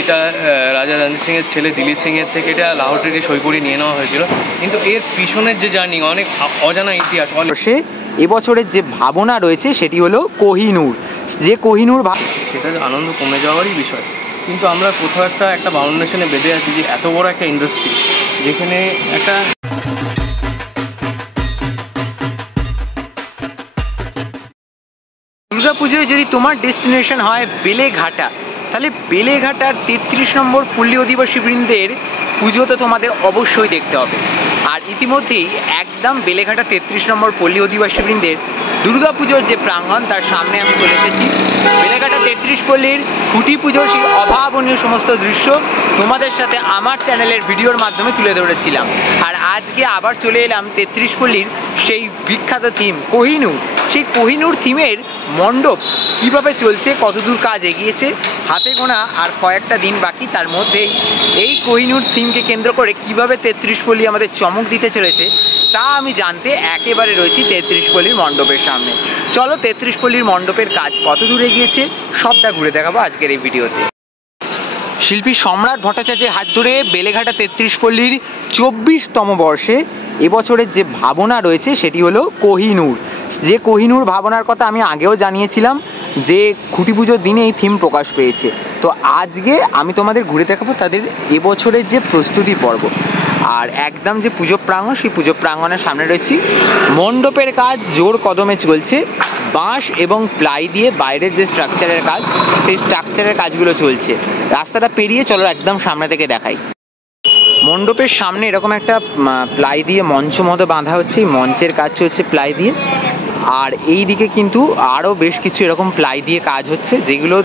এটা রাজা রঞ্জিত সিংয়ের ছেলে দিলীপ সিংয়ের থেকে এটা লাহোর থেকে সই করে নিয়ে নেওয়া হয়েছিল, কিন্তু এর পিছনের যে জার্নি অনেক অজানা ইতিহাস। সে এবছরের যে ভাবনা রয়েছে সেটি হলো কোহিনূর, যে কোহিনূর সেটা আনন্দ কমে যাওয়ারই বিষয়, কিন্তু আমরা কোথাও একটা বাউন্ডেশনে বেঁধে আছি যে এত বড় একটা ইন্ডাস্ট্রি যেখানে একটা দুর্গাপুজোয় যদি তোমার ডেস্টিনেশন হয় বেলেঘাটা, তাহলে বেলেঘাটার 33 নম্বর পল্লী অধিবাসী বৃন্দের পুজো তো তোমাদের অবশ্যই দেখতে হবে। আর ইতিমধ্যেই একদম বেলেঘাটা 33 নম্বর পল্লী অধিবাসী বৃন্দের দুর্গাপুজোর যে প্রাঙ্গণ তার সামনে আমি চলে এসেছি। বেলেঘাটা 33 পল্লীর খুঁটি পুজোর সেই অভাবনীয় সমস্ত দৃশ্য তোমাদের সাথে আমার চ্যানেলের ভিডিওর মাধ্যমে তুলে ধরেছিলাম। আর আজকে আবার চলে এলাম 33 পল্লীর সেই বিখ্যাত থিম কোহিনূর। সেই কোহিনূর থিমের মণ্ডপ কিভাবে চলছে, কতদূর কাজ এগিয়েছে, হাতে গোনা আর কয়েকটা দিন বাকি, তার মধ্যেই এই কোহিনূর থিমকে কেন্দ্র করে কিভাবে 33 পল্লী আমাদের চমক দিতে চলেছে তা আমি জানতে একেবারে রয়েছি 33 পল্লীর মণ্ডপের সামনে। চলো 33 পল্লীর মণ্ডপের কাজ কত দূর এগিয়েছে সবটা ঘুরে দেখাবো আজকের এই ভিডিওতে। শিল্পী সম্রাট ভট্টাচার্যের হাত ধরে বেলেঘাটা 33 পল্লীর 24তম বর্ষে এবছরের যে ভাবনা রয়েছে সেটি হলো কোহিনূর। যে কোহিনূর ভাবনার কথা আমি আগেও জানিয়েছিলাম যে খুঁটি পুজোর দিনে এই থিম প্রকাশ পেয়েছে। তো আজকে আমি তোমাদের ঘুরে দেখাবো তাদের এবছরের যে প্রস্তুতি পর্ব। আর একদম যে পুজো প্রাঙ্গণ, সেই পুজো প্রাঙ্গণের সামনে রয়েছি। মণ্ডপের কাজ জোর কদমে চলছে, বাঁশ এবং প্লাই দিয়ে বাইরের যে স্ট্রাকচারের কাজ সেই স্ট্রাকচারের কাজগুলো চলছে। রাস্তাটা পেরিয়ে চলো একদম সামনে থেকে দেখাই। মণ্ডপের সামনে এরকম একটা প্লাই দিয়ে মঞ্চ মতো বাঁধা হচ্ছে, এই মঞ্চের কাজ চলছে প্লাই দিয়ে। আর এই দিকে কিন্তু আরও বেশ কিছু এরকম প্লাই দিয়ে কাজ হচ্ছে, যেগুলো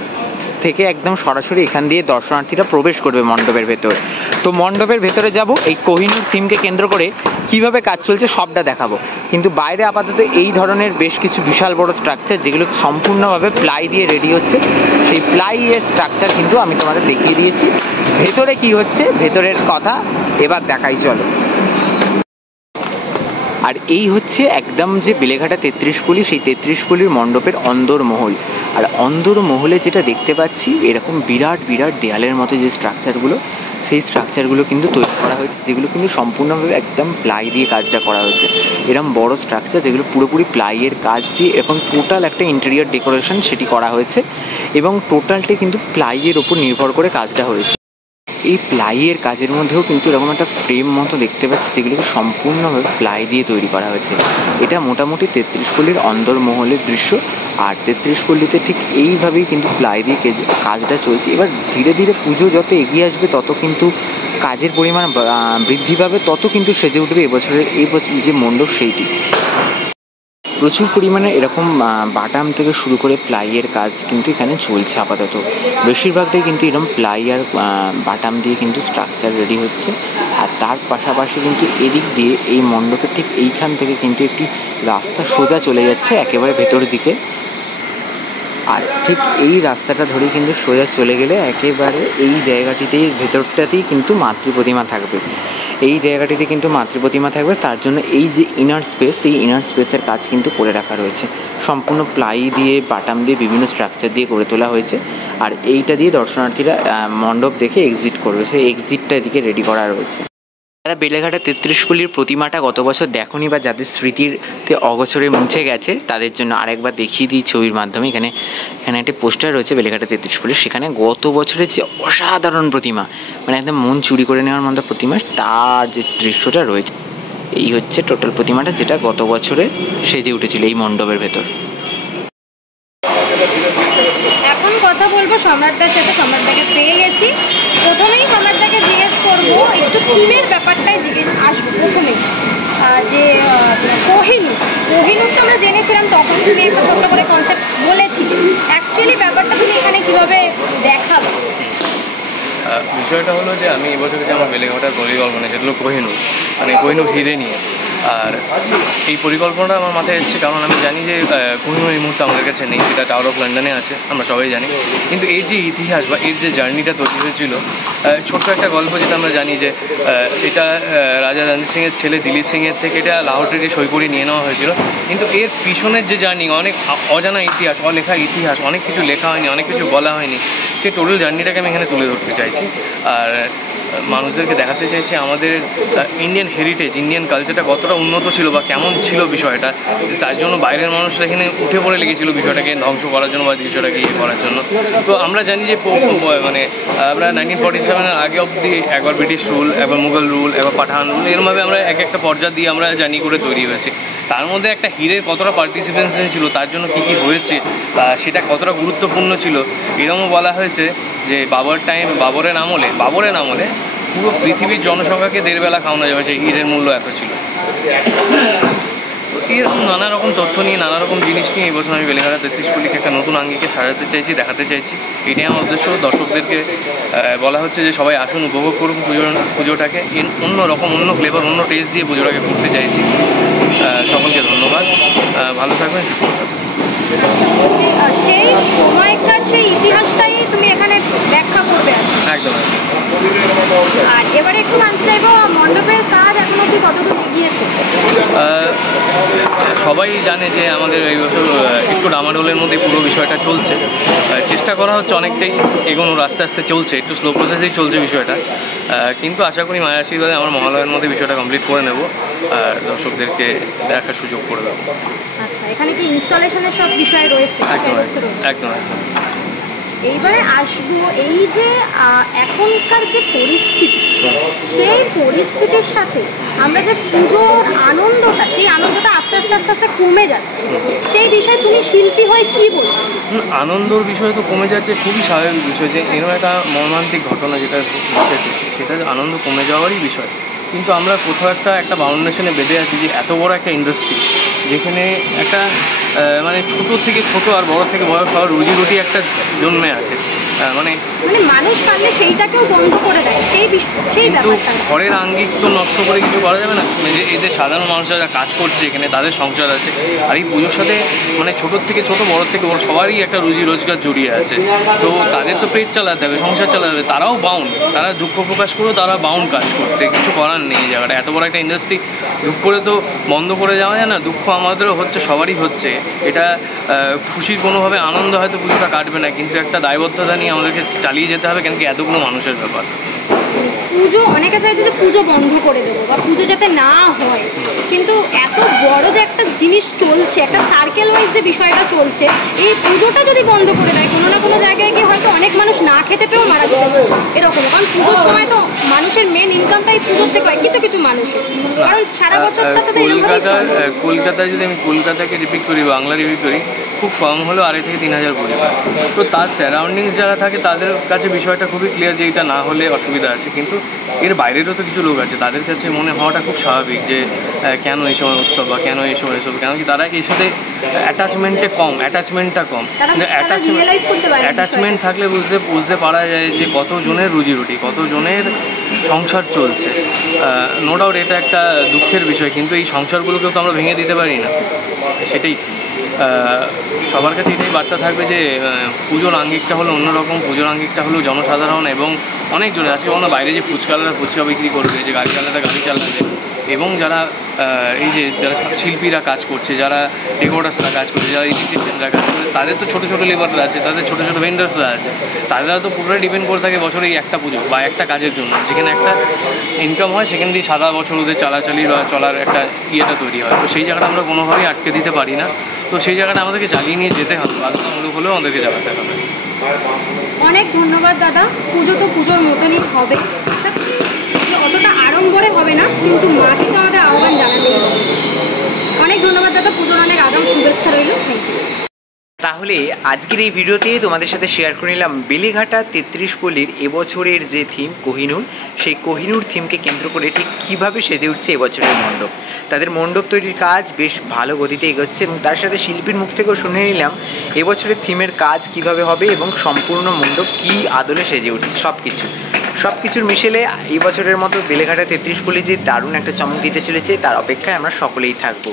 থেকে একদম সরাসরি এখান দিয়ে দর্শনার্থীরা প্রবেশ করবে মণ্ডপের ভেতরে। তো মণ্ডপের ভেতরে যাব, এই কোহিনূর থিমকে কেন্দ্র করে কিভাবে কাজ চলছে সবটা দেখাবো। কিন্তু বাইরে আপাতত এই ধরনের বেশ কিছু বিশাল বড় স্ট্রাকচার যেগুলো সম্পূর্ণভাবে প্লাই দিয়ে রেডি হচ্ছে, সেই প্লাই এর স্ট্রাকচার কিন্তু আমি তোমাদের দেখিয়ে দিয়েছি। ভেতরে কি হচ্ছে ভেতরের কথা এবার দেখাই চলো। আর এই হচ্ছে একদম যে বেলেঘাটা 33 পল্লী, সেই 33 পল্লীর মণ্ডপের অন্দরমহল। আর অন্দরমহলে যেটা দেখতে পাচ্ছি এরকম বিরাট বিরাট দেয়ালের মতো যে স্ট্রাকচারগুলো, সেই স্ট্রাকচারগুলো কিন্তু তৈরি করা হয়েছে, যেগুলো কিন্তু সম্পূর্ণভাবে একদম প্লাই দিয়ে কাজটা করা হয়েছে। এরকম বড় স্ট্রাকচার যেগুলো পুরোপুরি প্লাইয়ের কাজ দিয়ে এখন টোটাল একটা ইন্টেরিয়র ডেকোরেশন সেটি করা হয়েছে, এবং টোটালটি কিন্তু প্লাইয়ের ওপর নির্ভর করে কাজটা হয়েছে। এই প্লাইয়ের কাজের মধ্যেও কিন্তু এরকম একটা ফ্রেম মতো দেখতে পাচ্ছি, যেগুলোকে সম্পূর্ণভাবে প্লাই দিয়ে তৈরি করা হয়েছে। এটা মোটামুটি 33 পল্লীর অন্দরমহলের দৃশ্য। আর 33 পল্লীতে ঠিক এইভাবেই কিন্তু প্লাই দিয়ে কাজটা চলছে। এবার ধীরে ধীরে পুজো যত এগিয়ে আসবে তত কিন্তু কাজের পরিমাণ বৃদ্ধি পাবে, তত কিন্তু সেজে উঠবে এই বছর যে মণ্ডপ সেইটি। প্রচুর পরিমাণে এরকম বাটাম থেকে শুরু করে প্লাইয়ের কাজ কিন্তু এখানে চলছে আপাতত। বেশিরভাগটাই কিন্তু এরকম প্লাই আর বাটাম দিয়ে কিন্তু স্ট্রাকচার রেডি হচ্ছে। আর তার পাশাপাশি কিন্তু এদিক দিয়ে এই মণ্ডপের ঠিক এইখান থেকে কিন্তু একটি রাস্তা সোজা চলে যাচ্ছে একেবারে ভেতর দিকে। আর ঠিক এই রাস্তাটা ধরেই কিন্তু সোজা চলে গেলে একেবারে এই জায়গাটিতেই ভেতরটাতেই কিন্তু মাতৃ প্রতিমা থাকবে। এই জায়গাটিতে কিন্তু মাতৃ প্রতিমা থাকবে, তার জন্য এই যে ইনার স্পেস, এই ইনার স্পেসের কাজ কিন্তু করে রাখা রয়েছে। সম্পূর্ণ প্লাই দিয়ে বাটাম দিয়ে বিভিন্ন স্ট্রাকচার দিয়ে গড়ে তোলা হয়েছে। আর এইটা দিয়ে দর্শনার্থীরা মণ্ডপ দেখে এক্সিট করবে, সেই এক্সিটটা এদিকে রেডি করা রয়েছে। যারা বেলেঘাটা 33 পল্লীর প্রতিমাটা গত বছর দেখোনি বা যাদের স্মৃতিতে অগোচরে মুছে গেছে তাদের জন্য আরেকবার দেখিয়ে দিই ছবির মাধ্যমে। এখানে একটি পোস্টার রয়েছে বেলেঘাটা 33 পল্লীর, সেখানে গত বছরের যে অসাধারণ প্রতিমা, মানে একদম মন চুরি করে নেওয়ার মতো প্রতিমা, তার যে দৃশ্যটা রয়েছে। এই হচ্ছে টোটাল প্রতিমাটা যেটা গত বছরে সেজে উঠেছিল এই মণ্ডপের ভেতর। এখন কথা বলবো সম্রাটদার সাথে। সম্রাটদাকে পেয়ে গেছি। প্রথমেই সম্রাটদাকে জিজ্ঞেস করবো একটু থিমের ব্যাপারটাই আসবো প্রথমেই, যে কোহিনূর তো আমরা জেনেছিলাম, তখন তুমি একটা ছোট্ট করে কনসেপ্ট বলেছিলে। অ্যাকচুয়ালি ব্যাপারটা তুমি এখানে কিভাবে দেখাবে? বিষয়টা হলো যে আমি এবছর যে আমার বেলেঘাটার পরিকল্পনা সেটা হলো কোহিনূর, মানে কোহিনূর হিরে নিয়ে। আর এই পরিকল্পনাটা আমার মাথায় এসেছে কারণ আমি জানি যে কোহিনূর এই মুহূর্তে আমাদের কাছে নেই, সেটা টাওয়ার অফ লন্ডনে আছে, আমরা সবাই জানি। কিন্তু এর যে ইতিহাস বা এর যে জার্নিটা তৈরি হয়েছিল, ছোট্ট একটা গল্প যেটা আমরা জানি যে এটা রাজা রঞ্জিত সিংয়ের ছেলে দিলীপ সিংয়ের থেকে এটা লাহোর থেকে সই করে নিয়ে নেওয়া হয়েছিল, কিন্তু এর পিছনের যে জার্নি অনেক অজানা ইতিহাস, অলেখা ইতিহাস, অনেক কিছু লেখা হয়নি, অনেক কিছু বলা হয়নি। সেই টোটাল জার্নিটাকে আমি এখানে তুলে ধরতে চাইছি। আর মানুষদেরকে দেখাতে চাইছি আমাদের ইন্ডিয়ান হেরিটেজ, ইন্ডিয়ান কালচারটা কতটা উন্নত ছিল বা কেমন ছিল বিষয়টা, তার জন্য বাইরের মানুষরা এখানে উঠে পড়ে লেগেছিল বিষয়টাকে ধ্বংস করার জন্য বা বিষয়টাকে ইয়ে করার জন্য। তো আমরা জানি যে মানে আমরা 1947-এর আগে অবধি একবার ব্রিটিশ রুল, একবার মুঘল রুল, একবার পাঠান রুল, এরমভাবে আমরা এক একটা পর্যায় দিয়ে আমরা জার্নি করে তৈরি হয়েছি। তার মধ্যে একটা হিরের কতটা পার্টিসিপেশন ছিল, তার জন্য কী কী হয়েছে, সেটা কতটা গুরুত্বপূর্ণ ছিল। এরকমও বলা হয়েছে যে বাবরের আমলে পুরো পৃথিবীর জনসংখ্যাকে 1.5 বেলা খাওয়ানো যাবে, সেই হীরের মূল্য এত ছিল। তো এরকম নানা রকম তথ্য নিয়ে, নানা রকম জিনিস নিয়ে এই বছর আমি বেলেঘাটা 33 পল্লীকে একটা নতুন আঙ্গিকে সাজাতে চাইছি, দেখাতে চাইছি। এটাই আমার উদ্দেশ্য। দর্শকদেরকে বলা হচ্ছে যে সবাই আসুন, উপভোগ করুন পুজোটাকে। অন্য রকম, অন্য ফ্লেভার, অন্য টেস্ট দিয়ে পুজোটাকে করতে চাইছি। সকলকে ধন্যবাদ, ভালো থাকবেন, সুস্থ থাকবেন। সেই সময়কার সেই ইতিহাসটাই তুমি এখানে ব্যাখ্যা করবে। একদম। আর এবারে একটু জানতে চাইবো, মণ্ডপের কাজ এখন অব্দি কতদূর এগিয়েছে? সবাই জানে যে আমাদের এই বছর একটু ডামাডোলের মধ্যে পুরো বিষয়টা চলছে। চেষ্টা করা হচ্ছে অনেকটাই এগোনোর, আস্তে আস্তে চলছে, একটু স্লো প্রসেসেই চলছে বিষয়টা। কিন্তু আশা করি মায়ের আশীর্বাদে আমার মহালয়ের মধ্যে বিষয়টা কমপ্লিট করে নেব আর দর্শকদেরকে দেখার সুযোগ করে দেবো। আচ্ছা, এখানে কি ইনস্টলেশনের সব বিষয় রয়েছে? একদম একদম। এইবারে আসবো, এই যে এখনকার যে পরিস্থিতি, সেই পরিস্থিতির সাথে আমরা যে পুজোর আনন্দটা, সেই আনন্দটা আস্তে আস্তে আস্তে আস্তে কমে যাচ্ছে, সেই বিষয়ে তুমি শিল্পী হয়ে কি বলবো? আনন্দর বিষয় তো কমে যাচ্ছে, খুবই স্বাভাবিক বিষয় যে এরকম একটা মর্মান্তিক ঘটনা যেটা ঘটেছে, সেটা আনন্দ কমে যাওয়ারই বিষয়। কিন্তু আমরা কোথাও একটা বাউন্ডেশনে বেঁধে আছি যে এত বড় একটা ইন্ডাস্ট্রি, যেখানে একটা মানে ছোট থেকে ছোট আর বড় থেকে বড় সবার রুজি রুটি একটা জন্মে আছে। মানে মানুষ পারলে সেইটাকেও বন্ধ করে দেয়, সেই ব্যাপারটা। ঘরের আঙ্গিক তো নষ্ট করে কিছু করা যাবে না। এদের সাধারণ মানুষরা যারা কাজ করছে এখানে, তাদের সংসার আছে। আর এই পুজোর সাথে মানে ছোটোর থেকে ছোট, বড় থেকে বড় সবারই একটা রুজি রোজগার জড়িয়ে আছে। তো তাদের তো পেট চালাতে হবে, সংসার চালাতে হবে, তারাও বাউন্ড, তারা দুঃখ প্রকাশ করেও তারা বাউন্ড কাজ করতে, কিছু করার নেই। এই জায়গাটা এত বড় একটা ইন্ডাস্ট্রি, দুঃখ করে তো বন্ধ করে যাওয়া যায় না। দুঃখ আমাদেরও হচ্ছে, সবারই হচ্ছে। এটা খুশির কোনোভাবে আনন্দ হয়তো পুজোটা কাটবে না, কিন্তু একটা দায়বদ্ধতা নিয়ে আমাদেরকে চালিয়ে যেতে হবে, কেন কি এতগুলো মানুষের ব্যাপার। পুজো অনেকে চাইছে যে পুজো বন্ধ করে দেবো বা পুজো যাতে না হয়, কিন্তু এত বড় যে একটা জিনিস চলছে, একটা সার্কেল ওয়াইজ যে বিষয়টা চলছে, এই পুজোটা যদি বন্ধ করে দেয়, কোনো না কোনো জায়গায় গিয়ে হয়তো অনেক মানুষ না খেতে পেয়েও মারা যেতে পারে এরকম। কারণ পুজোর সময় তো মানুষের মেন ইনকামটাই পুজোর থেকে হয়, কিছু কিছু মানুষের, কারণ সারা বছরটা তো কলকাতায় যদি আমি কলকাতাকে রিপিট করি, বাংলা রিপিট করি, খুব কম হলো 2,500 থেকে 3,000 পরিবার। তো তার সারাউন্ডিংস যারা থাকে তাদের কাছে বিষয়টা খুবই ক্লিয়ার যে এটা না হলে অসুবিধা আছে। কিন্তু এর বাইরেরও তো কিছু লোক আছে, তাদের কাছে মনে হওয়াটা খুব স্বাভাবিক যে কেন এই সময় উৎসব বা কেন এই সময় এসব, কেন কি তারা এর সাথে অ্যাটাচমেন্টটা কম। অ্যাটাচমেন্ট থাকলে বুঝতে পারা যায় যে কতজনের রুজি রুটি, কতজনের সংসার চলছে। নো ডাউট এটা একটা দুঃখের বিষয়, কিন্তু এই সংসারগুলোকেও তো আমরা ভেঙে দিতে পারি না। সেটাই সবার কাছে এটাই বার্তা থাকবে যে পুজোর আঙ্গিকটা হলো অন্যরকম, পুজোর আঙ্গিকটা হলো জনসাধারণ এবং অনেক জোরে। আজকে কোনো বাইরে যে ফুচকালারা ফুচকা বিক্রি করবে, যে গাড়িওয়ালারা গাড়ি চালাবে, এবং যারা এই যে যারা শিল্পীরা কাজ করছে, যারা ডেকোরেটার্সরা কাজ করছে, যারা ইলেকট্রিশিয়ানরা কাজ করছে, তাদের তো ছোটো ছোটো লেবাররা আছে, তাদের ছোটো ছোটো ভেন্ডার্সরা আছে, তারা তো পুরোটাই ডিপেন্ড করে থাকে বছরে এই একটা পুজো বা একটা কাজের জন্য, যেখানে একটা ইনকাম হয়, সেখান দিয়ে সারা বছর ওদের চালাচালি বা চলার একটা ইয়েটা তৈরি হয়। তো সেই জায়গাটা আমরা কোনোভাবেই আটকে দিতে পারি না। তো সেই জায়গাটা আমাদেরকে চালিয়ে নিয়ে যেতে হবে, বাধ্যতামূলক হলেও আমাদেরকে চালাতে হবে। অনেক ধন্যবাদ দাদা। পুজো তো পুজোর মতনই হবে, অতটা আড়ম্বরে হবে না, কিন্তু মা কিন্তু আমাদের আহ্বান জানাতেই হবে। অনেক ধন্যবাদ দাদা, পুজোর অনেক আগাম শুভেচ্ছা রইল। Thank you. তাহলে আজকের এই ভিডিওতে তোমাদের সাথে শেয়ার করে নিলাম বেলেঘাটা 33 পল্লীর এবছরের যে থিম কোহিনূর, সেই কোহিনূর থিমকে কেন্দ্র করে ঠিক কীভাবে সেজে উঠছে এবছরের মণ্ডপ। তাদের মণ্ডপ তৈরির কাজ বেশ ভালো গতিতে এগোচ্ছে, এবং তার সাথে শিল্পীর মুখ থেকেও শুনে নিলাম এবছরের থিমের কাজ কিভাবে হবে এবং সম্পূর্ণ মণ্ডপ কী আদলে সেজে উঠছে। সব কিছুর মিশেলে এই বছরের মতো বেলেঘাটা 33 পল্লী যে দারুণ একটা চমক দিতে চলেছে, তার অপেক্ষায় আমরা সকলেই থাকবো।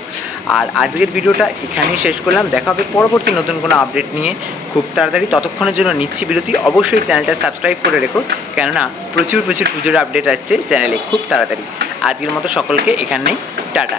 আর আজকের ভিডিওটা এখানেই শেষ করলাম। দেখা হবে পরবর্তী নতুন কোনো আপডেট নিয়ে খুব তাড়াতাড়ি। ততক্ষণের জন্য নিচ্ছি বিরতি। অবশ্যই চ্যানেলটা সাবস্ক্রাইব করে রেখো, কেননা প্রচুর পুজোর আপডেট আসছে চ্যানেলে খুব তাড়াতাড়ি। আজকের মতো সকলকে এখানেই টাটা।